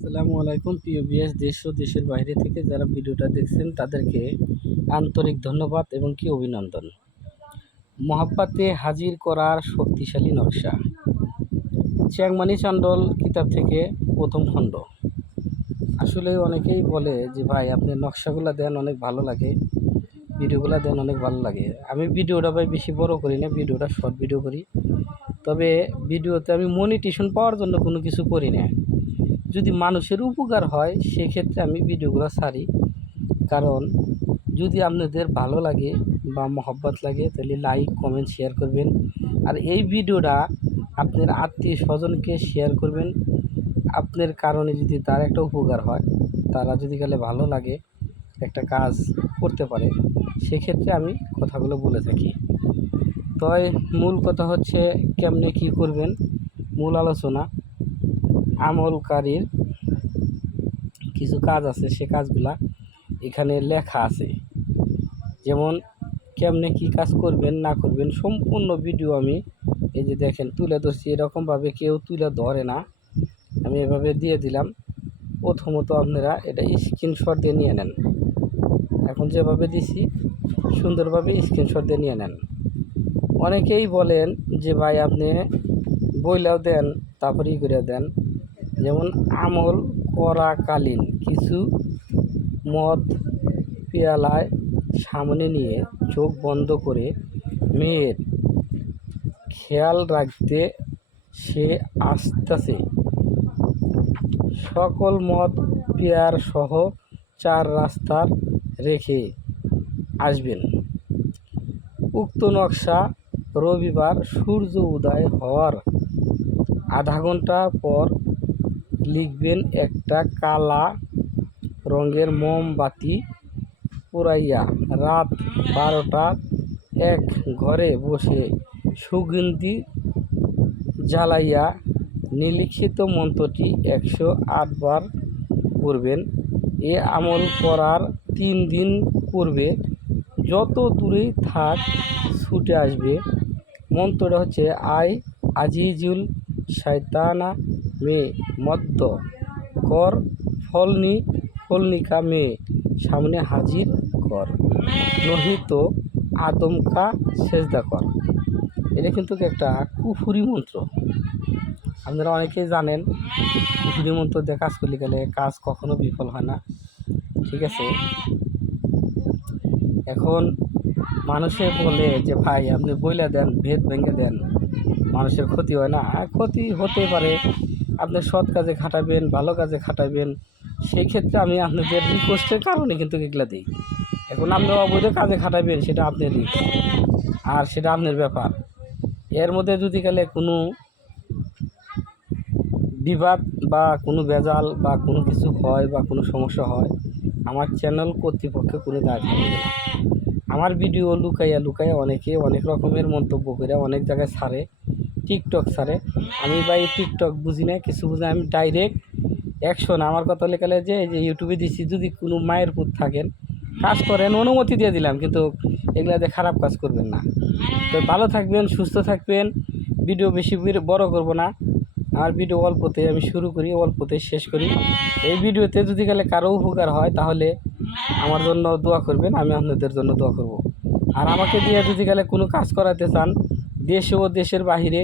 আসসালামু আলাইকুম, প্রিয় বিএস দেশ ও দেশের বাইরে থেকে যারা ভিডিওটা দেখছেন, তাদেরকে আন্তরিক ধন্যবাদ এবং কি অভিনন্দন। মহাব্বাতে হাজির করার শক্তিশালী নকশা। চ্যাংমানি চান্ডল কিতাব থেকে প্রথম খণ্ড। আসলে অনেকেই বলে যে, ভাই, আপনি নকশাগুলো দেন, অনেক ভালো লাগে। ভিডিওগুলো দেন, অনেক ভালো লাগে। আমি ভিডিওটা ভাই বেশি বড় করি না, ভিডিওটা শর্ট ভিডিও করি। তবে ভিডিওতে আমি মনিটেশন পাওয়ার জন্য কোনো কিছু করি না। যদি মানুষের উপকার হয়, সেক্ষেত্রে আমি ভিডিওগুলো ছাড়ি। কারণ, যদি আপনাদের ভালো লাগে বা মহব্বত লাগে, তাহলে লাইক কমেন্ট শেয়ার করবেন। আর এই ভিডিওটা আপনার আত্মীয় স্বজনকে শেয়ার করবেন। আপনার কারণে যদি তার একটা উপকার হয়, তারা যদি গেলে ভালো লাগে, একটা কাজ করতে পারে, সেক্ষেত্রে আমি কথাগুলো বলে থাকি। তয় মূল কথা হচ্ছে, কেমনে কি করবেন? মূল আলোচনা। আমলকারীর কিছু কাজ আছে, সে কাজগুলা এখানে লেখা আছে। যেমন, কেমনে কি কাজ করবেন, না করবেন, সম্পূর্ণ ভিডিও আমি এই যে দেখেন, তুলে ধরছি। এরকমভাবে কেউ তুলে ধরে না। আমি এভাবে দিয়ে দিলাম। প্রথমত আপনারা এটা স্ক্রিনশট দিয়ে নিয়ে নেন। এখন যেভাবে দিছি, সুন্দরভাবে স্ক্রিনশট দিয়ে নিয়ে নেন। অনেকেই বলেন যে, ভাই, আপনি বইলাও দেন তারপরে ই করে দেন। যেমন আমল করাকালীন কিছু মদ পেয়ালায় সামনে নিয়ে চোখ বন্ধ করে মেয়ের খেয়াল রাখতে সে আসতেছে। সকল মদ পেয়ার সহ চার রাস্তার রেখে আসবেন। উক্ত নকশা রবিবার সূর্য উদয় হওয়ার আধা ঘণ্টা পর লিখবেন একটা কালা রঙের মোমবাতি পুরাইয়া রাত বারোটা এক ঘরে বসে সুগন্ধি জ্বালাইয়া নিলিখিত মন্ত্রটি একশো আটবার করবেন এ আমল করার তিন দিন করবে যত দূরেই থাক ছুটে আসবে। মন্ত্রটা হচ্ছে আই আজিজুল শয়তানা মে মদ্য কর ফলনি ফলনিকা মে সামনে হাজির কর। নহিত আদমকা সেজদা কর। এটা কিন্তু একটা কুফুরি মন্ত্র। আপনারা অনেকেই জানেন কুফুরি মন্ত্র দিয়ে কাজ করলে গেলে কাজ কখনো বিফল হয় না। ঠিক আছে? এখন মানুষে বলে যে ভাই আপনি বইলে দেন ভেদ ভেঙে দেন। মানুষের ক্ষতি হয় না। হ্যাঁ, ক্ষতি হতে পারে। আপনি সৎ কাজে খাটাবেন, ভালো কাজে খাটাবেন, সেই ক্ষেত্রে আমি আপনাদের রিকোয়েস্টের কারণে কিন্তু এগুলো দিই। এখন আপনি অবৈধ কাজে খাটাবেন, সেটা আপনার আর সেটা আপনার ব্যাপার। এর মধ্যে যদি গেলে কোনো বিবাদ বা কোনো ভেজাল বা কোনো কিছু হয় বা কোনো সমস্যা হয়, আমার চ্যানেল কর্তৃপক্ষে কোনো দায় থাকবে আমার ভিডিও লুকাইয়া লুকাইয়া অনেকে অনেক রকমের মন্তব্য করে অনেক জায়গায় ছাড়ে। টিকটক ছাড়ে। আমি ভাই টিকটক বুঝি না কিছু বুঝি আমি ডাইরেক্ট অ্যাকশন আমার কথা লেখালে যে এই যে ইউটিউবে দিচ্ছি যদি কোনো মায়ের পুত থাকেন, কাজ করেন, অনুমতি দিয়ে দিলাম, কিন্তু এগুলাতে খারাপ কাজ করবেন না। তো ভালো থাকবেন, সুস্থ থাকবেন ভিডিও বেশি বড় করব না। আমার ভিডিও অল্পতে আমি শুরু করি, অল্পতে শেষ করি। এই ভিডিওতে যদি গেলে কারও উপকার হয়, তাহলে আমার জন্য দোয়া করবেন, আমি আপনাদের জন্য দোয়া করব। আর আমাকে দিয়ে যদি গেলে কোনো কাজ করাতে চান দেশে ও দেশের বাহিরে।